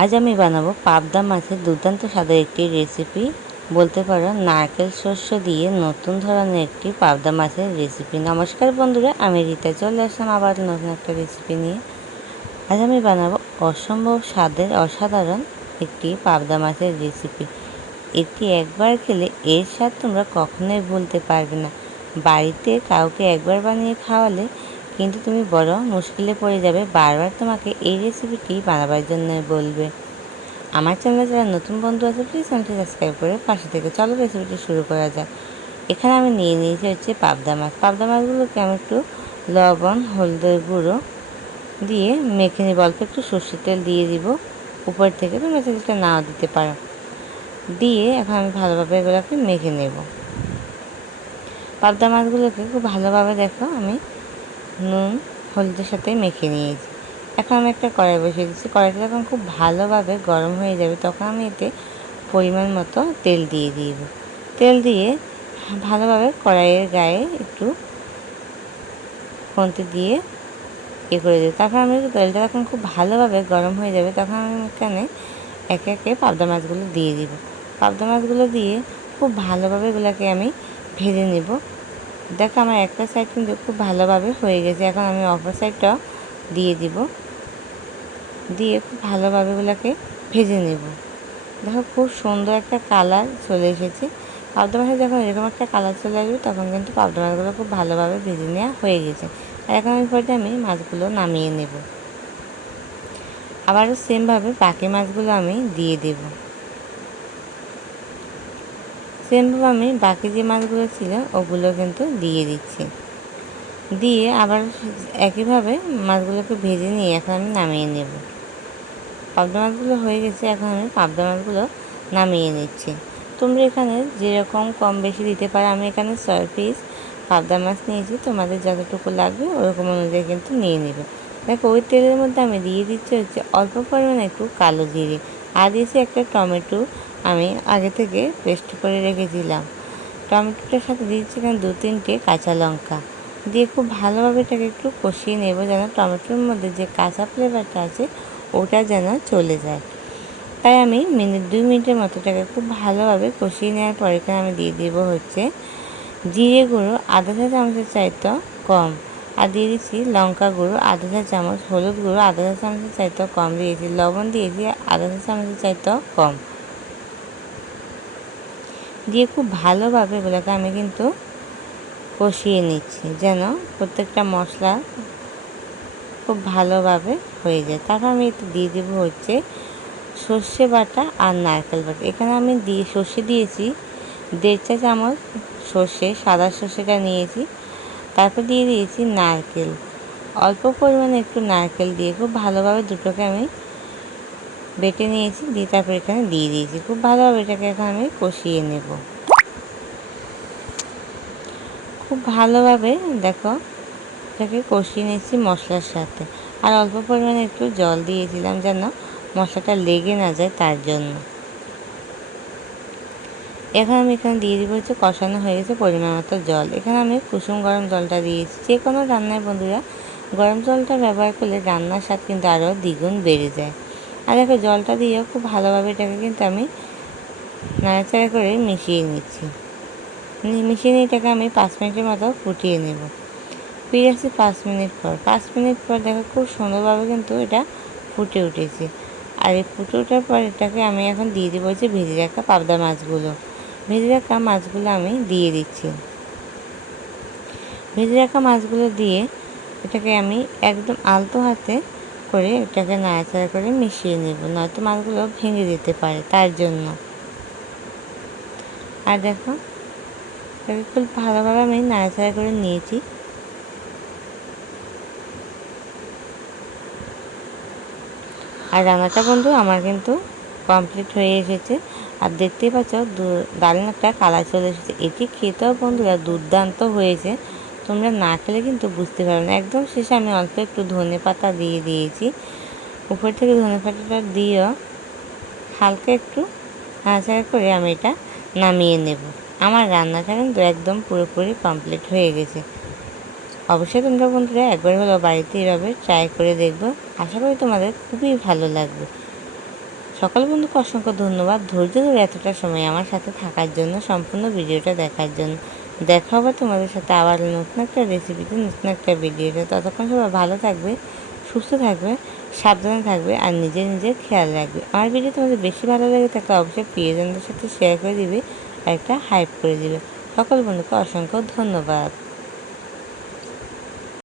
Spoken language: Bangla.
আজ আমি বানাবো পাবদা মাছের দুর্দান্ত স্বাদের একটি রেসিপি, বলতে পারো নারকেল শস্য দিয়ে নতুন ধরনের একটি পাবদা মাছের রেসিপি। নমস্কার বন্ধুরা, আমি রীতা চলে আসলাম আবার নতুন একটা রেসিপি নিয়ে। আজ আমি বানাবো অসম্ভব স্বাদের অসাধারণ একটি পাবদা মাছের রেসিপি। এটি একবার খেলে এর স্বাদ তোমরা কখনোই ভুলতে পারবে না। বাড়িতে কাউকে একবার বানিয়ে খাওয়ালে কিন্তু তুমি বড় মুশকিলে পড়ে যাবে, বারবার তোমাকে এই রেসিপিটি বানাবার জন্য বলবে। আমার চ্যানেলে যারা নতুন বন্ধু আছে প্লিজ চ্যানেলটি সাবস্ক্রাইব করে পাশে থেকে চলো রেসিপিটি শুরু করা যাক। এখানে আমি নিয়ে নিয়েছি হচ্ছে পাবদা মাছ। পাবদা মাছগুলোকে আমি একটু লবণ, হলদের গুঁড়ো দিয়ে মেখে নিব। অল্প একটু সর্ষের তেল দিয়ে দিব উপর থেকে, তোমরা তেলটা নাও দিতে পারো। দিয়ে এখন আমি ভালোভাবে এগুলোকে মেখে নেব। পাবদা মাছগুলোকে খুব ভালোভাবে দেখো আমি নুন হলুদের সাথে মেখে নিয়েছি। এখন আমি একটা কড়াই বসিয়ে দিচ্ছি। কড়াইটা যখন খুব ভালোভাবে গরম হয়ে যাবে তখন আমি এতে পরিমাণ মতো তেল দিয়ে দিব। তেল দিয়ে ভালোভাবে কড়াইয়ের গায়ে একটু খুন্তি দিয়ে করে দেবো। তারপর আমি তেলটা যখন খুব ভালোভাবে গরম হয়ে যাবে তখন আমি এখানে একে একে পাবদা মাছগুলো দিয়ে দিব। পাবদা মাছগুলো দিয়ে খুব ভালোভাবে এগুলোকে আমি ভেজে নেব। দেখো আমার একটা সাইড কিন্তু খুব ভালোভাবে হয়ে গেছে। এখন আমি অপর সাইডটাও দিয়ে দিব, দিয়ে খুব ভালোভাবে এগুলোকে ভেজে নেব। দেখো খুব সুন্দর একটা কালার চলে এসেছে। পাবদা মাছে যখন এরকম একটা কালার চলে আসবে তখন কিন্তু পাবদা মাছগুলো খুব ভালোভাবে ভেজে নেওয়া হয়ে গেছে। আর এখন আমি পরে আমি মাছগুলো নামিয়ে নেব। আবারও সেমভাবে বাকি মাছগুলো আমি দিয়ে দেব। সেমভাবে আমি বাকি যে মাছগুলো ছিল ওগুলো কিন্তু দিয়ে দিচ্ছি। দিয়ে আবার একইভাবে মাছগুলোকে ভেজে নিয়ে এখন আমি নামিয়ে নেব। পাবদা মাছগুলো হয়ে গেছে, এখন আমি পাবদা মাছগুলো নামিয়ে নিচ্ছি। তোমরা এখানে যেরকম কম বেশি দিতে পারো। আমি এখানে 6 পিস পাবদা মাছ নিয়েছি, তোমাদের যতটুকু লাগবে ওরকম অনুযায়ী কিন্তু নিয়ে নেবে। দেখো ওই তেলের মধ্যে আমি দিয়ে দিচ্ছি হচ্ছে অল্প পরিমাণে একটু কালো জিরে, আর দিয়েছি একটা টমেটো আমি আগে থেকে পেস্ট করে রেখেছিলাম। টমেটোটার সাথে দিয়েছি এখানে 2-3টে কাঁচা লঙ্কা দিয়ে খুব ভালোভাবে এটাকে একটু কষিয়ে নেব, যেন টমেটোর মধ্যে যে কাঁচা ফ্লেভারটা আছে ওটা যেন চলে যায়। তাই আমি 2 মিনিটের মতো এটাকে খুব ভালোভাবে কষিয়ে নেওয়ার পর এখানে আমি দিয়ে দেবো হচ্ছে জিরে গুঁড়ো আধা চা চামচের চাইতেও কম, আর দিয়ে দিচ্ছি লঙ্কা গুঁড়ো আধা চা চামচ, হলুদ গুঁড়ো আধা চা চামচের চাইতেও কম দিয়েছি, লবণ দিয়েছি আধা চা চামচের চাইতেও কম দিয়ে খুব ভালোভাবে এগুলোকে আমি কিন্তু কষিয়ে নিচ্ছি, যেন প্রত্যেকটা মশলা খুব ভালোভাবে হয়ে যায়। তারপর আমি একটু দিয়ে দেবো হচ্ছে সর্ষে বাটা আর নারকেল বাটা। এখানে আমি সর্ষে দিয়েছি 1.5 চা চামচ সর্ষে, সাদা সর্ষেটা নিয়েছি। তারপর দিয়ে দিয়েছি নারকেল, অল্প পরিমাণে একটু নারকেল দিয়ে খুব ভালোভাবে দুটোকে আমি বেটে নিয়েছি, দিয়ে তারপর এখানে দিয়ে দিয়েছি। খুব ভালোভাবে এটাকে এখন আমি কষিয়ে নেব। খুব ভালোভাবে দেখো এটাকে কষিয়ে নিচ্ছি মশলার সাথে, আর অল্প পরিমাণে একটু জল দিয়েছিলাম যেন মশলাটা লেগে না যায় তার জন্য। এখন আমি এখানে দিয়ে দিব হচ্ছে কষানো হয়ে গেছে পরিমাণ মতো জল। এখানে আমি কুসুম গরম জলটা দিয়েছি। যে কোনো রান্নায় বন্ধুরা গরম জলটা ব্যবহার করলে রান্নার স্বাদ কিন্তু আরও দ্বিগুণ বেড়ে যায়। আর দেখো জলটা দিয়েও খুব ভালোভাবে এটাকে কিন্তু আমি নাড়াচাড়া করে মিশিয়ে নিচ্ছি। মিশিয়ে নিয়ে এটাকে আমি 5 মিনিটের মতো ফুটিয়ে নেব। ফিরে আসছি 5 মিনিট পর। 5 মিনিট পর দেখো খুব সুন্দরভাবে কিন্তু এটা ফুটে উঠেছে। আর এই ফুটে ওঠার পর এটাকে আমি এখন দিয়ে দেবো হচ্ছে ভেজে রাখা পাবদা মাছগুলো। ভেজে রাখা মাছগুলো আমি দিয়ে দিচ্ছি। ভেজে রাখা মাছগুলো দিয়ে এটাকে আমি একদম আলতো হাতে করে এটাকে নাড়াচাড়া করে মিশিয়ে নেব, নয়তো মাছগুলো ভেঙে যেতে পারে তার জন্য। আর দেখো এটাকে খুব ভালোভাবে আমি নাড়াচাড়া করে নিয়েছি। আর রান্নাটা বন্ধু আমার কিন্তু কমপ্লিট হয়ে এসেছে। আর দেখতেই পাচ্ছ দারুণ একটা কালার চলে এসেছে। এটি খেতেও বন্ধুরা দুর্দান্ত হয়েছে, তোমরা না খেলে কিন্তু বুঝতে পারবে না। একদম শেষে আমি অল্প একটু ধনেপাতা দিয়ে দিয়েছি। উপর থেকে ধনেপাতাটা দিয়েও হালকা একটু নাড়াচাড়া করে আমি এটা নামিয়ে নেব। আমার রান্নাটা কিন্তু একদম পুরোপুরি কমপ্লিট হয়ে গেছে। অবশ্যই তোমরা বন্ধুরা একবার হলেও বাড়িতে এভাবে ট্রাই করে দেখবো। আশা করি তোমাদের খুবই ভালো লাগবে। সকল বন্ধুকে অসংখ্য ধন্যবাদ ধৈর্য ধরে এতটা সময় আমার সাথে থাকার জন্য, সম্পূর্ণ ভিডিওটা দেখার জন্য। দেখা হবে তোমাদের সাথে আবার নতুন একটা রেসিপিতে, নতুন একটা ভিডিওতে। ততক্ষণ সবাই ভালো থাকবে, সুস্থ থাকবে, সাবধানে থাকবে আর নিজের খেয়াল রাখবে। আমার ভিডিও তোমাদের বেশি ভালো লাগে থাকলে অবশ্যই প্রিয়জনদের সাথে শেয়ার করে দিবে আর একটা হাইপ করে দিবে। সকল বন্ধুকে অসংখ্য ধন্যবাদ।